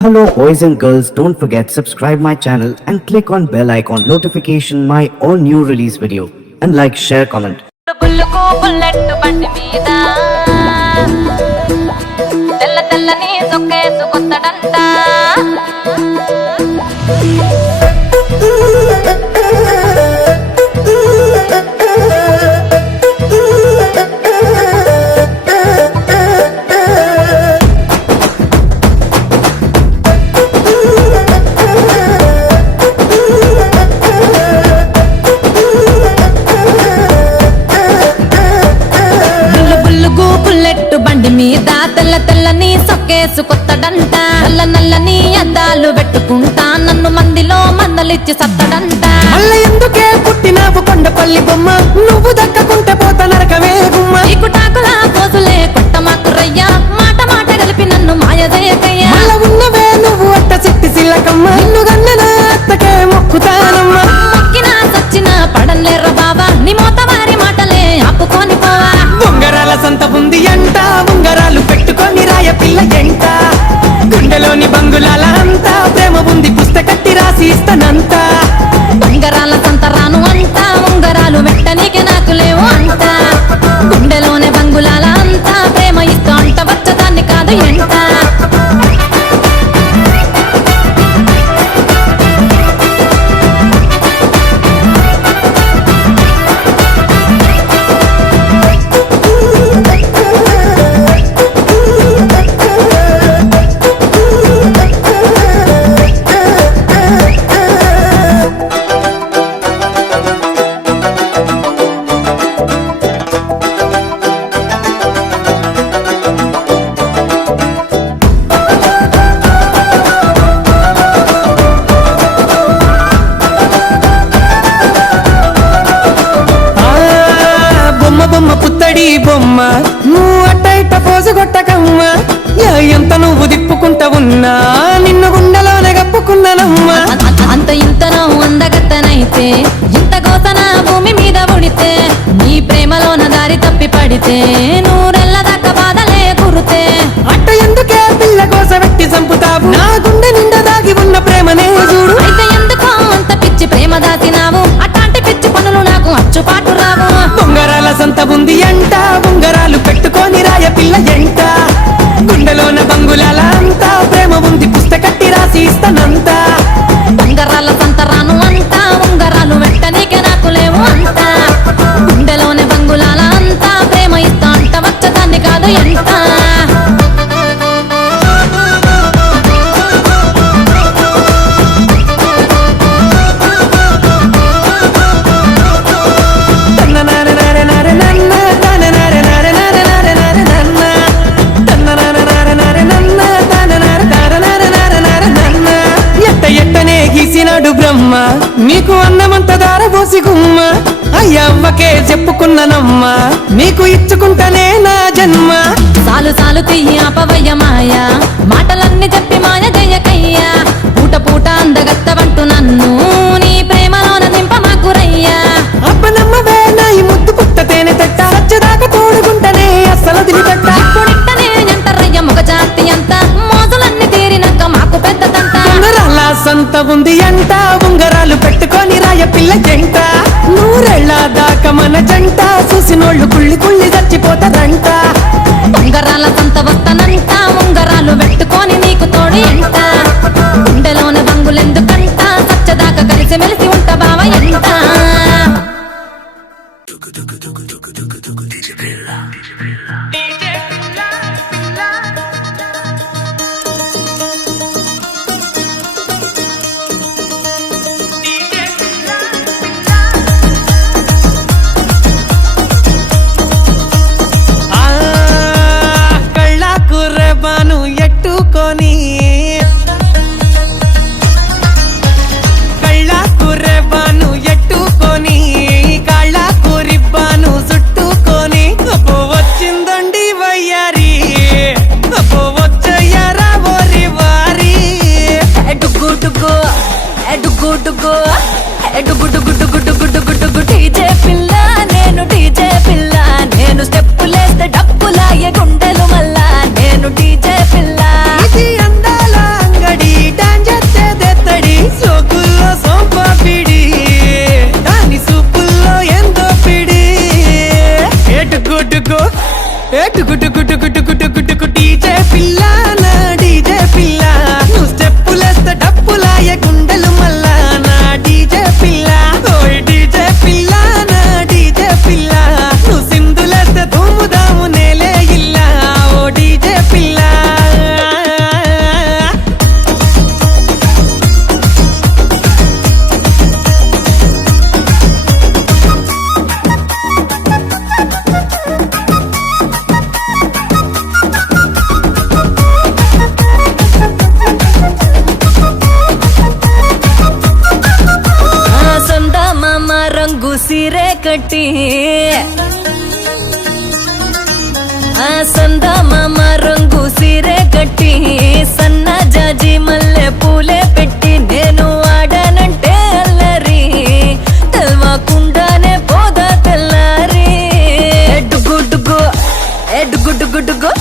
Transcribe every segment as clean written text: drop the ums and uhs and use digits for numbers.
Hello boys and girls, don't forget subscribe my channel and click on bell icon notification my all new release video and like, share, comment. బుల్లుకో bullet బండి మీద తెల్ల తెల్లని సొక్కేసు కొత్తడంట బండి మీద తెల్ల తెల్లని సొక్కేసు కొత్తడంట నల్ల నల్లని అద్దాలు పెట్టుకుంటా నన్ను మందిలో మందలిచ్చి సత్తడంట మళ్ళీ ఎందుకే పుట్టినావు కొండపల్లి బొమ్మ నువ్వు దక్కకుంటే పోత నరకమే గుమ్మ ఈకుటాకులా కోసులే కొట్టమాకురయ్యా మాట మాట కలిపి నన్ను మాయదయకయ్యా మళ్ళ ఉన్నవే నువ్వు అట్ట చెట్టి సిల్లకమ్మ నిన్ను గన్నన అత్తకే మొక్కుతానమ్మ మొక్కినా సచ్చినా పడలేర బావా నీ మోతవారి మాటలే ఆపుకొని పోవా ఉంగరాల సంత ఉంది అంట ఉంగరాలు పెట్టుకొని రాయ పిల్ల ఎంట గుండెలోని బంగులాల అంతా ప్రేమ ఉంది పుస్తకట్టి రాసి ఇస్తానంత ఉంగరాల సంతరాను అంట ఉంగరాలు వెట్టనీకి నాకు లేవు అంట గుండెలోనే బంగులాల అంతా ప్రేమ ఇస్తూ అంట వచ్చదాన్ని కాదు ఎంట బొమ్మ పుత్తడి బొమ్మ నువ్వు అట్ట ఇట్ట పోసు కొట్టకమ్మ ఎంత నువ్వు దిప్పుకుంటా ఉన్నా నిన్ను గుండెలోనే కప్పుకున్నానమ్మా అంత ఇంతనో అందగత్తనైతే ఇంత గోతన భూమి మీద ఉడితే నీ ప్రేమలోన దారి తప్పి పడితే నూరెళ్ళ దాకా బాధలే కురుతే అట్ట ఎందుకే పిల్ల కోస పెట్టి చంపుతావు నా గుండె నిండా దాగి ఉన్న ప్రేమనే చూడు అయితే ఎందుకో అంత పిచ్చి ప్రేమ దాసినావు అట్లాంటి పిచ్చి పనులు నాకు అచ్చుపాటు రావు ఉంగరాల సంత ఉంది అంట ఉంగరాలు పెట్టుకొని రాయ పిల్ల ఎంట గుండెలోన బంగులాల అంతా ప్రేమ ఉంది పుస్తకట్టి రాసి ఇస్తానంత ఉంగరాల సంతరాను అంట ఉంగరాలు వెట్టనీకే నాకు లేవు అంట గుండెలోనే బంగులాల అంతా ప్రేమ ఇస్తా అంట వచ్చదాన్ని కాదు ఎంత గీసినాడు బ్రహ్మ నీకు అన్నమంత దారబోసి గుమ్మ అయ్యవ్వకే చెప్పుకున్నానమ్మ నీకు ఇచ్చుకుంటానే నా జన్మ సాలు సాలు తియ్యి అపవయ్య మాయ మాటలన్నీ చెప్పి మాయ జయకయ్యా పూట పూట అందగత్తవంటూ నన్ను నీ ప్రేమలోన నింప మాకురయ్యా అప్పనమ్మవే నా ఈ ముద్దు పుట్టతేనే తట్ట సచ్చదాకా తోడుకుంటనే అస్సలు దిలిపెట్ట ఇప్పుడిట్టనే ఎంటరయ్య ముఖ జాతి అంత మోజులన్నీ తీరినాక మాకు పెద్దదంట ఉంగరాల సంత ఉంది అంట ఉంగరాలు పెట్టుకొని రాయ పిల్ల జంట నూరెళ్ళ దాకా మన జంట చూసినోళ్ళు కుళ్ళి కుళ్ళి చచ్చిపోతారంట ఉంగరాల సంత వస్తానంట ఉంగరాలు పెట్టుకొని నీకు తోడు ఎంట గుండెలోని బంగులెందుకంట సచ్చదాకా కలిసి మెలిసి ఉంటా బావ ఎంత కట్టి ఆ సందమామ రంగు సీరే కట్టి సన్న జాజి మల్లె పూలే పెట్టి నేను ఆడానంటే అల్లరి తెల్వకుండానే పోదా తెల్లారి డుగ్గు డుగ్గు డుగ్గు డుగ్గు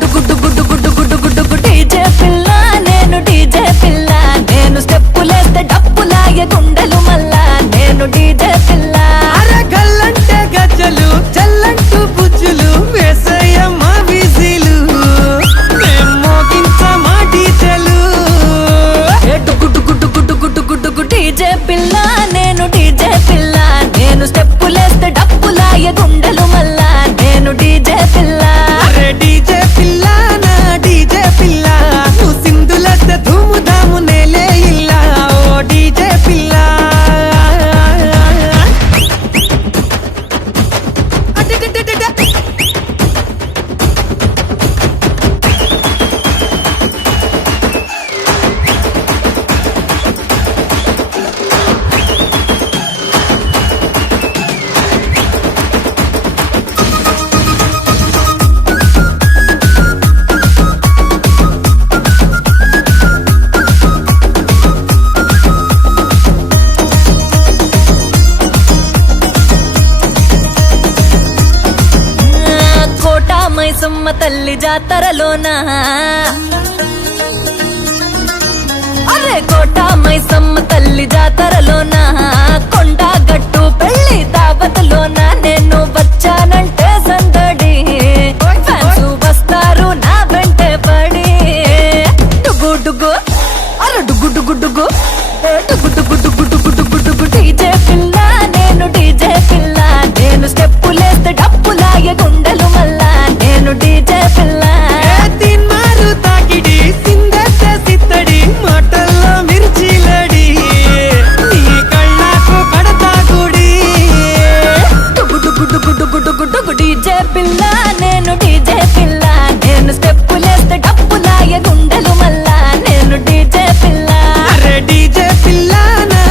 డుగ్గు డుగ్గు డుగ్గు డుగ్గు డుగ్గు డుగ్గు డుగ్గు డీజే పిల్ల నేను డీజే పిల్ల నేను స్టెప్పులేస్తే డప్పులాగే గుండెలు మల్లా నేను డీజే పిల్ల అరగల్లంటే గజ్జలు చల్లంటూ బుజ్జులు వేసయ్యమ్మ విజిలు మేం మోగించమా డీజెలు డుగ్గు డుగ్గు డుగ్గు డుగ్గు డుగ్గు డుగ్గు డీజే పిల్ల నేను డీజే పిల్ల నేను స్టెప్పులేస్తే డప్పులాగే గుండెలు మల్లా నేను డీజే పిల్ల అరే డీజే పిల్ల నా డీజే పిల్ల నువ్వు సింధులస్తే ధూము ధాము నేలే ఇల్లా ఓ డీజే పిల్ల కోట మైసమ్మ తల్లి జాతరలోనా అరే కోట మైసమ్మ తల్లి జాతరలోనా కొండ గట్టు పెళ్లి దావతలోన నేను వచ్చానంటే సందడి ఫ్యాన్స్ వస్తారు నా వెంటే పడి డుగ్గు డుగ్గు అరే డుగ్గు డుగ్గు డుగ్గు డుగ్గు డుగ్గు డుగ్గు డుగ్గు డుగ్గు డుగ్గు డీజే పిల్ల నేను డీజే పిల్ల నేను స్టెప్పులేస్తే డప్పులాగే గుండెలు మల్లా నేను డీజే పిల్ల మారు తాకిడి సిందెత్తే సిత్తడి మాటల్లో మిర్చిలడి నీ కళ్ళకు కడతా గుడి డుగ్గు డుగ్గు డుగ్గు డుగ్గు డుగ్గు డుగ్గు డీజే పిల్ల నేను డీజే పిల్ల నేను స్టెప్పులేస్తే డప్పులాగే గుండెలు మల్లా నేను డీజే పిల్ల అరే డీజే పిల్ల నా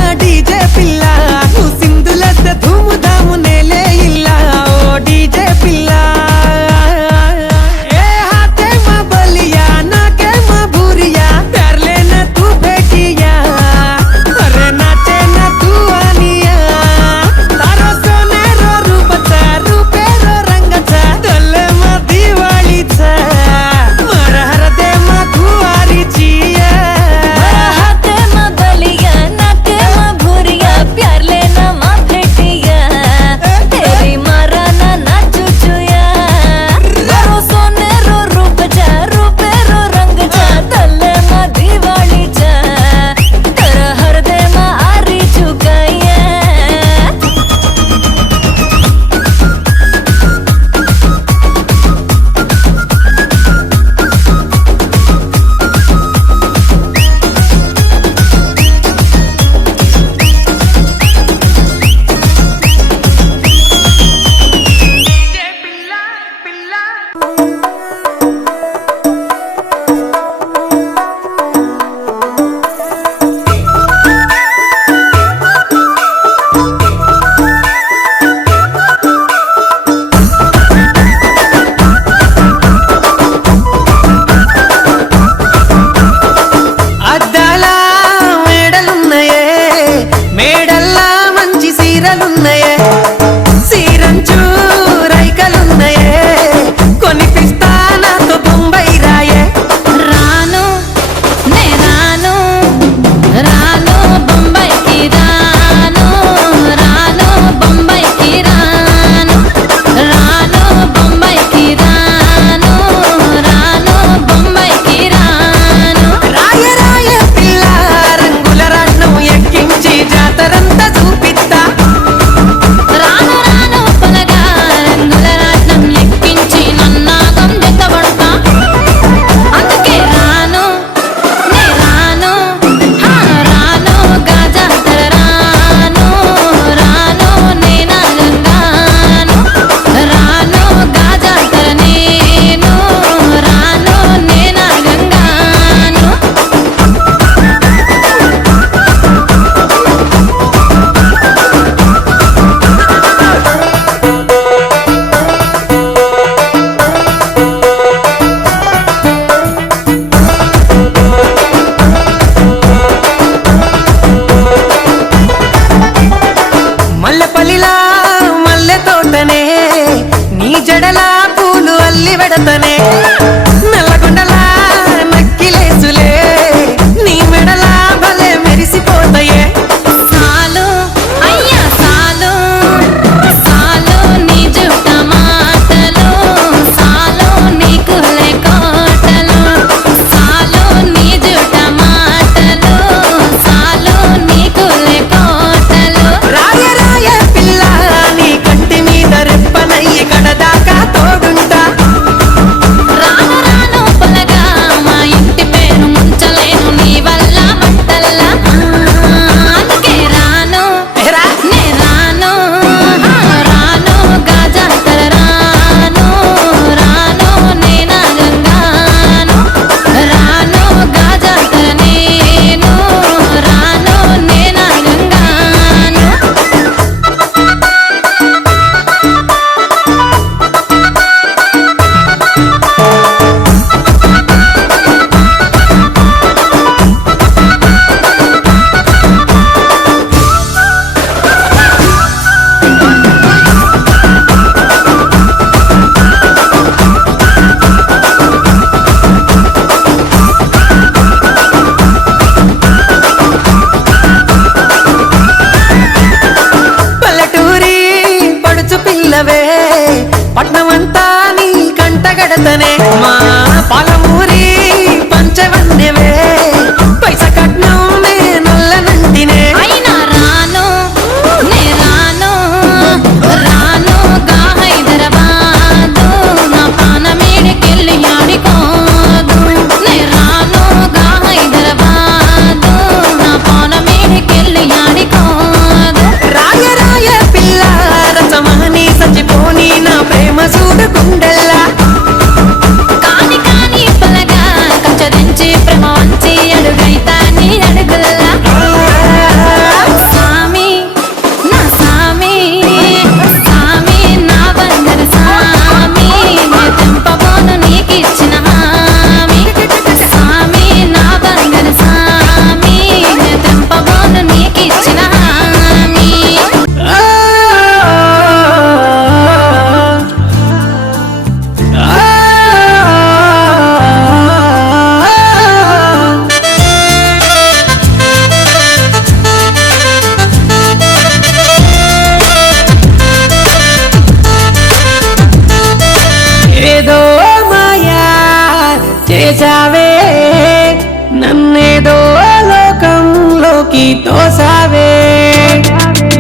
ఏదో లోకంలోకి తోసావే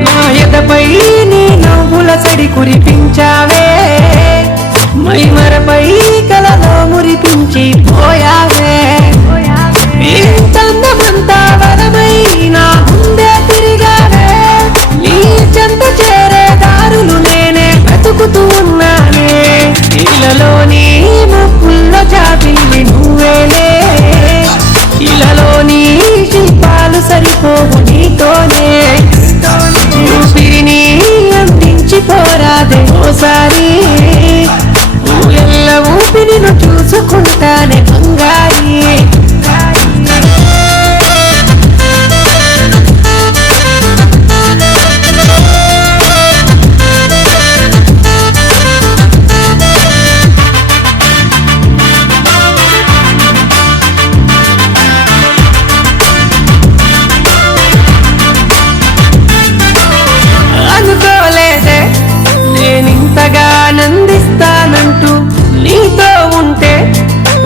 నా ఎదపై నీ నవ్వుల సడి కురిపించావే మైమరపై కలలో మురిపించి పోయావే ఇంతంతా వరమై నా ముందే తిరిగావే నీ చెంత చేరే దారులు నేనే వెతుకుతూ ఉన్నానే ఇళ్ళలోని ముప్పుల్లో జాబిల్లి నువ్వేలే ఇళ్ళలోని శిల్పాలు సరిపోవు నీతోనే ఊపిరిని అందించి పోరాదే ఓసారి ఊయల్ల ఊపిరిను చూసుకుంటానే బంగారి అనుకోలేదే నేనింతగా ఆనందిస్తానంటూ నీతో ఉంటే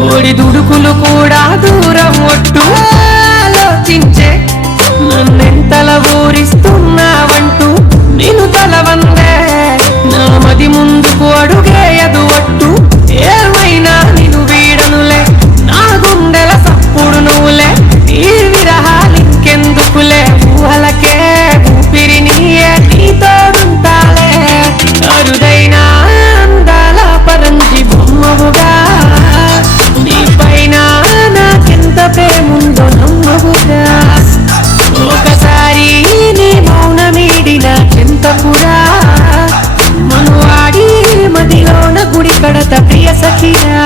ఓడి దుడుకులు కూడా దూరం ఒట్టు ఆలోచించే నన్నెంతల ఊరిస్తున్నావంటూ నేను తలవందే నా మది ముందుకు అడుగేయదు ఒట్టు ఏమైనా నేను వీడనులే నా గుండెల సప్పుడు నువ్వులే ఈ విరహాలింకెందుకులే ఊహలకే ఊపిరి నీయే నీతో ఉంటాలే అరుదైన అందాల పరంజి బొమ్మవుగా నీ పైన నాకెంత ప్రేముందో నమ్మవుగా ఒకసారి నీ మౌనమీడిన చింతకురా మనువాడి మదిలోన గుడి కడత ప్రియ సఖిరా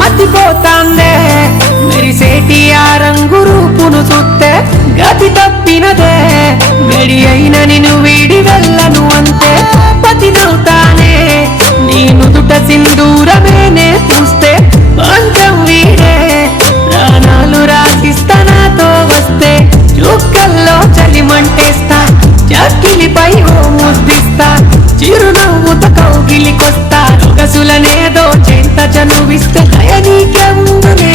మతిపోతాందే మెరిసేటి ఆ రంగు రూపును చూస్తే గతి తప్పినదే గడి అయిన నిన్ను వీడి వెళ్ళను అంతే పతినవుతానే నీ నుదుట సింధూరమేనే చూస్తే పంచం వీడే ప్రాణాలు రాసిస్తా నాతో వస్తే చుక్కల్లో చలిమంటేస్తా చక్కిలిపై ఓ ముద్దిస్తా చిరునవ్వుతో కౌగిలికొస్తా రొగసులనేదో చెంత చనువిస్తే దయ నీకే ఉందనే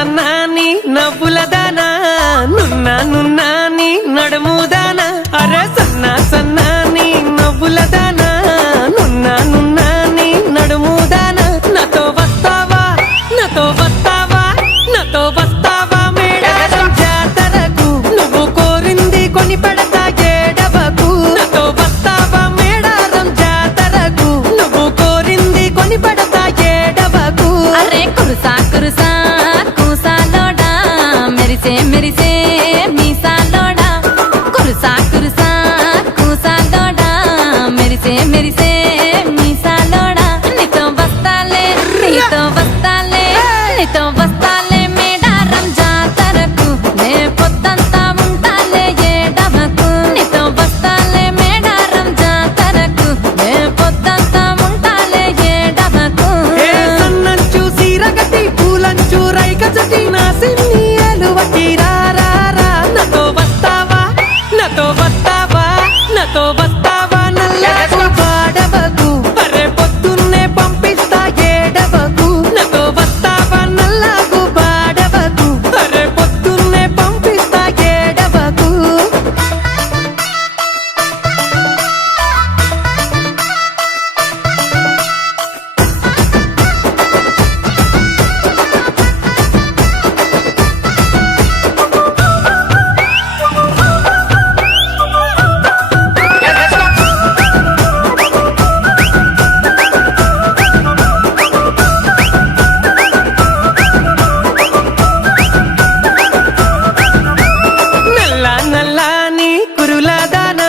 సన్నాని నవ్వులదానా నున్నాని నడుముదానా అరే సన్నాని నవ్వులదానా నున్నాని నడుముదానా నాతో వస్తావా మేడారం జాతరకు నువ్వు కోరింది కొని పెడతా ఏడవకు నాతో వస్తావా మేడారం జాతరకు నువ్వు కోరింది కొని పెడతా ఏడవకు అరే కురుసా కూసాలోడా మెరిసే మీసాలోడా కురుసా కూసాలోడా మెరిసే మీసాలోడా నీతో వస్తాలే మేడారం జాతరకు నే పొద్దంతా ఉంటాలే ఏడవకు నీతో వస్తాలే మేడారం జాతరకు నే పొద్దంతా ఉంటాలే ఏడవకు ఏ సన్నంచు సీరగటి పూలంచు రైకచటి నా సిన్ని ఎలువటి రారా నాతో వస్తావా నల్లకు పాడవకు అరే పొద్దున్నే పంపిస్తా ఏడవకు నాతో వస్తావా నల్లకు పాడవకు అరే పొద్దున్నే పంపిస్తా ఏడవకు నల్లాని కురులదానా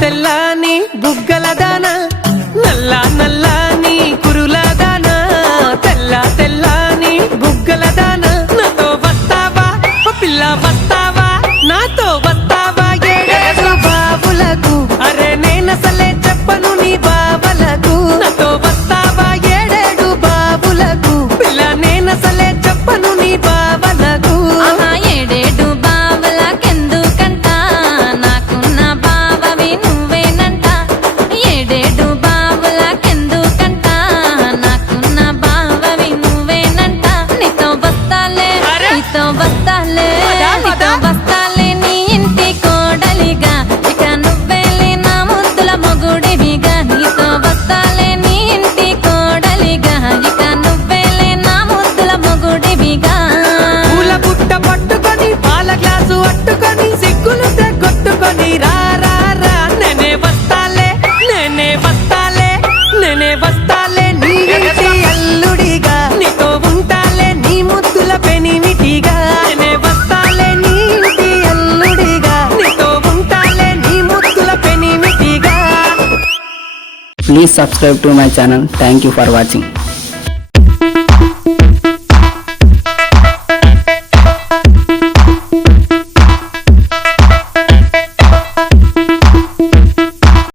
తెల్లాని బుగ్గలదానా నల్లాని కురులదానా తెల్లాని బుగ్గలదానా నాతో వస్తావా ఓ పిల్ల వస్తావా నాతో వస్తావా ఏడేడు బాబులకు అరే నేనసలే చెప్పను నీ బావలకు నాతో వస్తావా ఏడేడు బాబులకు పిల్ల నేనసలే చెప్పను నీ బావలకు ఆహా ఏడేడు బావలకెందుకంట నాకున్న బావవి నువ్వేనంట ఏడేడు బావలకెందుకంట నాకున్న బావవి నువ్వేనంట నీతో వస్తాలే నీ ఇంటి కోడలిగా ఇక నువ్వేలే నా ముద్దుల మొగుడివిగా నీతో వస్తాలే నీ ఇంటి కోడలిగా ఇక నువ్వేలే నా ముద్దుల మొగుడివిగా పూల బుట్ట పట్టుకొని పాల గ్లాసు అట్టుకొని సిగ్గులు తెగొట్టుకొని రారా నేనే వస్తాలే నీ ఇంటి అల్లుడిగా నీతో ఉంటాలే నీ ముద్దుల పెనిమిటిగా నేనే వస్తాలే నీ ఇంటి అల్లుడిగా నీతో ఉంటాలే నీ ముద్దుల పెనిమిటిగా Please subscribe to my channel. Thank you for watching.